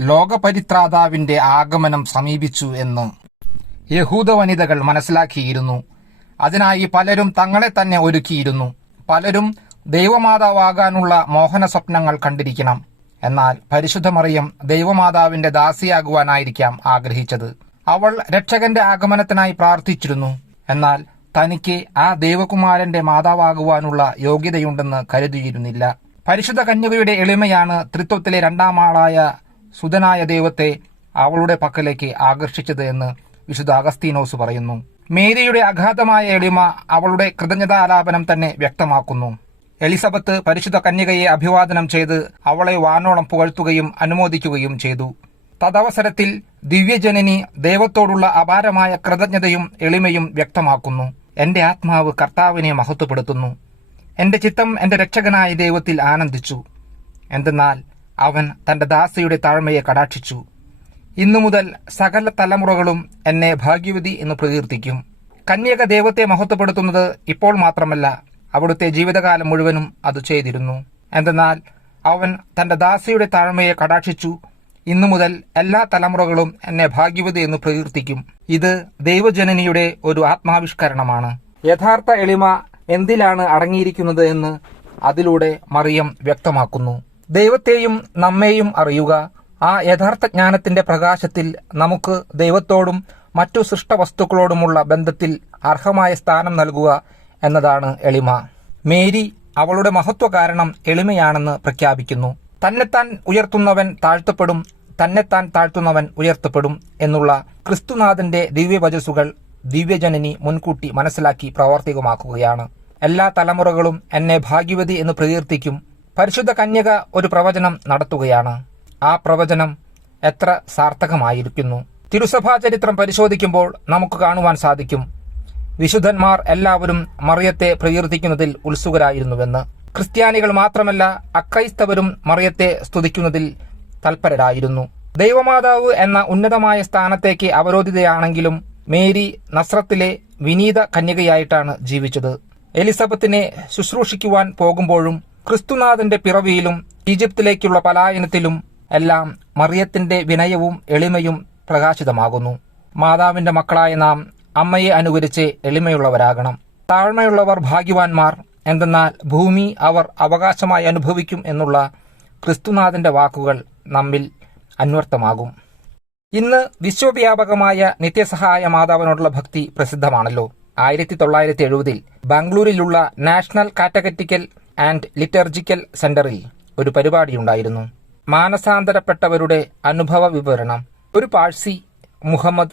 ലോകപരിത്രാതാവിന്റെ ആഗമനം സമീപിച്ചു എന്ന് യഹൂദ വനിതകൾ മനസ്സിലാക്കിയിരുന്നു. അതിനായി പലരും തങ്ങളെ തന്നെ ഒരുക്കിയിരുന്നു. പലരും ദൈവമാതാവാകാനുള്ള മോഹന സ്വപ്നങ്ങൾ കണ്ടിരിക്കണം. എന്നാൽ പരിശുദ്ധമറിയം ദൈവമാതാവിന്റെ ദാസിയാകുവാനായിരിക്കാം ആഗ്രഹിച്ചത്. അവൾ രക്ഷകന്റെ ആഗമനത്തിനായി പ്രാർത്ഥിച്ചിരുന്നു. എന്നാൽ തനിക്ക് ആ ദൈവകുമാരന്റെ മാതാവാകുവാനുള്ള യോഗ്യതയുണ്ടെന്ന് കരുതിയിരുന്നില്ല. പരിശുദ്ധ കന്യകയുടെ എളിമയാണ് ത്രിത്വത്തിലെ രണ്ടാം ആളായ സുതനായ ദൈവത്തെ അവളുടെ പക്കലേക്ക് ആകർഷിച്ചത് എന്ന് വിശുദ്ധ അഗസ്തീനോസ് പറയുന്നു. മേരിയുടെ അഗാധമായ എളിമ അവളുടെ കൃതജ്ഞതാലാപനം തന്നെ വ്യക്തമാക്കുന്നു. എലിസബത്ത് പരിശുദ്ധ കന്യകയെ അഭിവാദനം ചെയ്ത് അവളെ വാനോളം പുകഴ്ത്തുകയും അനുമോദിക്കുകയും ചെയ്തു. തദവസരത്തിൽ ദിവ്യജനനി ദൈവത്തോടുള്ള അപാരമായ കൃതജ്ഞതയും എളിമയും വ്യക്തമാക്കുന്നു. എന്റെ ആത്മാവ് കർത്താവിനെ മഹത്വപ്പെടുത്തുന്നു. എന്റെ ചിത്തം എന്റെ രക്ഷകനായ ദൈവത്തിൽ ആനന്ദിച്ചു. എന്തെന്നാൽ അവൻ തന്റെ ദാസയുടെ താഴ്മയെ കടാക്ഷിച്ചു. ഇന്നു മുതൽ സകല തലമുറകളും എന്നെ ഭാഗ്യവതി എന്ന് പ്രകീർത്തിക്കും. കന്യക ദൈവത്തെ മഹത്വപ്പെടുത്തുന്നത് ഇപ്പോൾ മാത്രമല്ല അവിടുത്തെ ജീവിതകാലം മുഴുവനും അത് ചെയ്തിരുന്നു. എന്തെന്നാൽ അവൻ തന്റെ ദാസയുടെ താഴ്മയെ കടാക്ഷിച്ചു ഇന്നു മുതൽ എല്ലാ തലമുറകളും എന്നെ ഭാഗ്യവതി എന്ന് പ്രകീർത്തിക്കും. ഇത് ദൈവജനനിയുടെ ഒരു ആത്മാവിഷ്കരണമാണ്. യഥാർത്ഥ എളിമ എന്തിലാണ് അടങ്ങിയിരിക്കുന്നത് എന്ന് അതിലൂടെ മറിയം വ്യക്തമാക്കുന്നു. ദൈവത്തെയും നമ്മെയും അറിയുക. ആ യഥാർത്ഥ ജ്ഞാനത്തിന്റെ പ്രകാശത്തിൽ നമുക്ക് ദൈവത്തോടും മറ്റു സൃഷ്ടവസ്തുക്കളോടുമുള്ള ബന്ധത്തിൽ അർഹമായ സ്ഥാനം നൽകുക എന്നതാണ് എളിമ. മേരി അവളുടെ മഹത്വ കാരണം എളിമയാണെന്ന് പ്രഖ്യാപിക്കുന്നു. തന്നെത്താൻ ഉയർത്തുന്നവൻ താഴ്ത്തപ്പെടും തന്നെത്താൻ താഴ്ത്തുന്നവൻ ഉയർത്തപ്പെടും എന്നുള്ള ക്രിസ്തുനാഥന്റെ ദിവ്യവചസ്സുകൾ ദിവ്യജനനി മുൻകൂട്ടി മനസ്സിലാക്കി പ്രാവർത്തികമാക്കുകയാണ്. എല്ലാ തലമുറകളും എന്നെ ഭാഗ്യവതി എന്ന് പ്രകീർത്തിക്കും പരിശുദ്ധ കന്യക ഒരു പ്രവചനം നടത്തുകയാണ്. ആ പ്രവചനം എത്ര സാർത്ഥകമായിരിക്കുന്നു. തിരുസഭാ ചരിത്രം പരിശോധിക്കുമ്പോൾ നമുക്ക് കാണുവാൻ സാധിക്കും. വിശുദ്ധന്മാർ എല്ലാവരും മറിയത്തെ പ്രകീർത്തിക്കുന്നതിൽ ഉത്സുകരായിരുന്നുവെന്ന്. ക്രിസ്ത്യാനികൾ മാത്രമല്ല അക്രൈസ്തവരും മറിയത്തെ സ്തുതിക്കുന്നതിൽ തൽപരരായിരുന്നു. ദൈവമാതാവ് എന്ന ഉന്നതമായ സ്ഥാനത്തേക്ക് അവരോധിതയാണെങ്കിലും മേരി നസ്രത്തിലെ വിനീത കന്യകയായിട്ടാണ് ജീവിച്ചത്. എലിസബത്തിനെ ശുശ്രൂഷിക്കുവാൻ പോകുമ്പോഴും ക്രിസ്തുനാഥന്റെ പിറവിയിലും ഈജിപ്തിലേക്കുള്ള പലായനത്തിലും എല്ലാം മറിയത്തിന്റെ വിനയവും എളിമയും പ്രകാശിതമാകുന്നു. മാതാവിന്റെ മക്കളായ നാം അമ്മയെ അനുകരിച്ച് എളിമയുള്ളവരാകണം. താഴ്മയുള്ളവർ ഭാഗ്യവാന്മാർ എന്തെന്നാൽ ഭൂമി അവർ അവകാശമായി അനുഭവിക്കും എന്നുള്ള ക്രിസ്തുനാഥന്റെ വാക്കുകൾ നമ്മിൽ അന്വർത്ഥമാകും. ഇന്ന് വിശ്വവ്യാപകമായ നിത്യസഹായ മാതാവിനോടുള്ള ഭക്തി പ്രസിദ്ധമാണല്ലോ. ആയിരത്തി തൊള്ളായിരത്തി എഴുപതിൽ ബാംഗ്ലൂരിലുള്ള നാഷണൽ കാറ്റഗറ്റിക്കൽ ആൻഡ് ലിറ്റർജിക്കൽ സെന്ററിൽ ഒരു പരിപാടിയുണ്ടായിരുന്നു. മാനസാന്തരപ്പെട്ടവരുടെ അനുഭവ വിവരണം. ഒരു പാഴ്സി മുഹമ്മദ്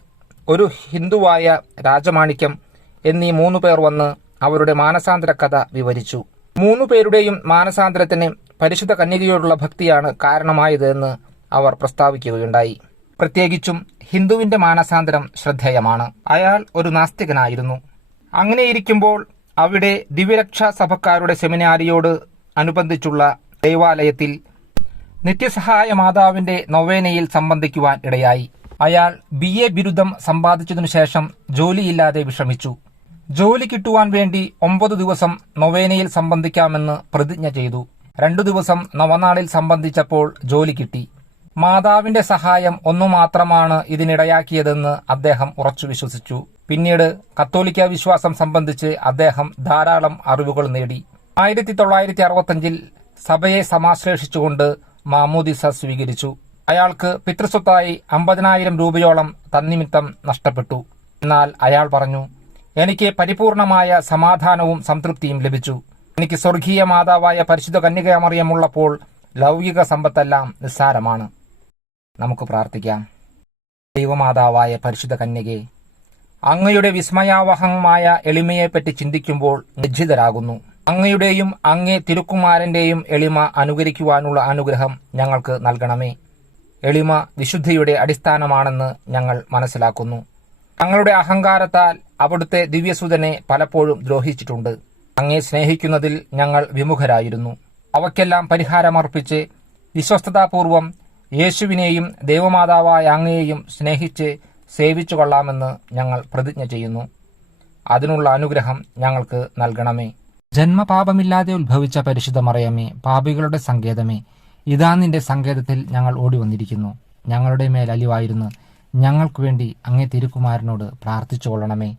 ഒരു ഹിന്ദുവായ രാജമാണിക്യം എന്നീ മൂന്നു പേർ വന്ന് അവരുടെ മാനസാന്തര കഥ വിവരിച്ചു. മൂന്നു പേരുടെയും മാനസാന്തരത്തിന് പരിശുദ്ധ കന്യകയോടുള്ള ഭക്തിയാണ് കാരണമായതെന്ന് അവർ പ്രസ്താവിക്കുകയുണ്ടായി. പ്രത്യേകിച്ചും ഹിന്ദുവിന്റെ മാനസാന്തരം ശ്രദ്ധേയമാണ്. അയാൾ ഒരു നാസ്തികനായിരുന്നു. അങ്ങനെയിരിക്കുമ്പോൾ അവിടെ ദിവ്യരക്ഷാ സഭക്കാരുടെ സെമിനാരിയോട് അനുബന്ധിച്ചുള്ള ദേവാലയത്തിൽ നിത്യസഹായ മാതാവിന്റെ നൊവേനയിൽ സംബന്ധിക്കുവാൻ ഇടയായി. അയാൾ ബി എ ബിരുദം സമ്പാദിച്ചതിനു ശേഷം ജോലിയില്ലാതെ വിഷമിച്ചു ജോലി കിട്ടുവാൻ വേണ്ടി ഒമ്പത് ദിവസം നൊവേനയിൽ സംബന്ധിക്കാമെന്ന് പ്രതിജ്ഞ ചെയ്തു. രണ്ടു ദിവസം നവനാളിൽ സംബന്ധിച്ചപ്പോൾ ജോലി കിട്ടി. മാതാവിന്റെ സഹായം ഒന്നു മാത്രമാണ് ഇതിനിടയാക്കിയതെന്ന് അദ്ദേഹം ഉറച്ചു വിശ്വസിച്ചു. പിന്നീട് കത്തോലിക്ക വിശ്വാസം സംബന്ധിച്ച് അദ്ദേഹം ധാരാളം അറിവുകൾ നേടി. ആയിരത്തി തൊള്ളായിരത്തി അറുപത്തഞ്ചിൽ സഭയെ സമാശ്ലേഷിച്ചുകൊണ്ട് മാമോദിസ സ്വീകരിച്ചു. അയാൾക്ക് പിതൃസ്വത്തായി അമ്പതിനായിരം രൂപയോളം തന്നിമിത്തം നഷ്ടപ്പെട്ടു. എന്നാൽ അയാൾ പറഞ്ഞു എനിക്ക് പരിപൂർണമായ സമാധാനവും സംതൃപ്തിയും ലഭിച്ചു. എനിക്ക് സ്വർഗീയ മാതാവായ പരിശുദ്ധ കന്യകയമറിയമുള്ളപ്പോൾ ലൗകിക സമ്പത്തെല്ലാം നിസ്സാരമാണ്. നമുക്ക് പ്രാർത്ഥിക്കാം. ദൈവമാതാവായ പരിശുദ്ധ കന്യകെ അങ്ങയുടെ വിസ്മയാവഹമായ എളിമയെപ്പറ്റി ചിന്തിക്കുമ്പോൾ ലജ്ജിതരാകുന്നു. അങ്ങയുടെയും അങ്ങേ തിരുക്കുമാരന്റെയും എളിമ അനുകരിക്കുവാനുള്ള അനുഗ്രഹം ഞങ്ങൾക്ക് നൽകണമേ. എളിമ വിശുദ്ധിയുടെ അടിസ്ഥാനമാണെന്ന് ഞങ്ങൾ മനസ്സിലാക്കുന്നു. തങ്ങളുടെ അഹങ്കാരത്താൽ അവിടുത്തെ ദിവ്യസുതനെ പലപ്പോഴും ദ്രോഹിച്ചിട്ടുണ്ട്. അങ്ങേ സ്നേഹിക്കുന്നതിൽ ഞങ്ങൾ വിമുഖരായിരുന്നു. അവയ്ക്കെല്ലാം പരിഹാരമർപ്പിച്ച് വിശ്വസ്തതാപൂർവം യേശുവിനെയും ദേവമാതാവായ അങ്ങയെയും സ്നേഹിച്ച് സേവിച്ചു കൊള്ളാമെന്ന് ഞങ്ങൾ പ്രതിജ്ഞ ചെയ്യുന്നു. അതിനുള്ള അനുഗ്രഹം ഞങ്ങൾക്ക് നൽകണമേ. ജന്മപാപമില്ലാതെ ഉത്ഭവിച്ച പരിശുദ്ധ മറിയമേ പാപികളുടെ സങ്കേതമേ ഇതാ നിന്റെ സങ്കേതത്തിൽ ഞങ്ങൾ ഓടി വന്നിരിക്കുന്നു ഞങ്ങളുടെ മേൽ അലിവായിരുന്നു. ഞങ്ങൾക്ക് വേണ്ടി അങ്ങേ തിരുക്കുമാരനോട് പ്രാർത്ഥിച്ചുകൊള്ളണമേ.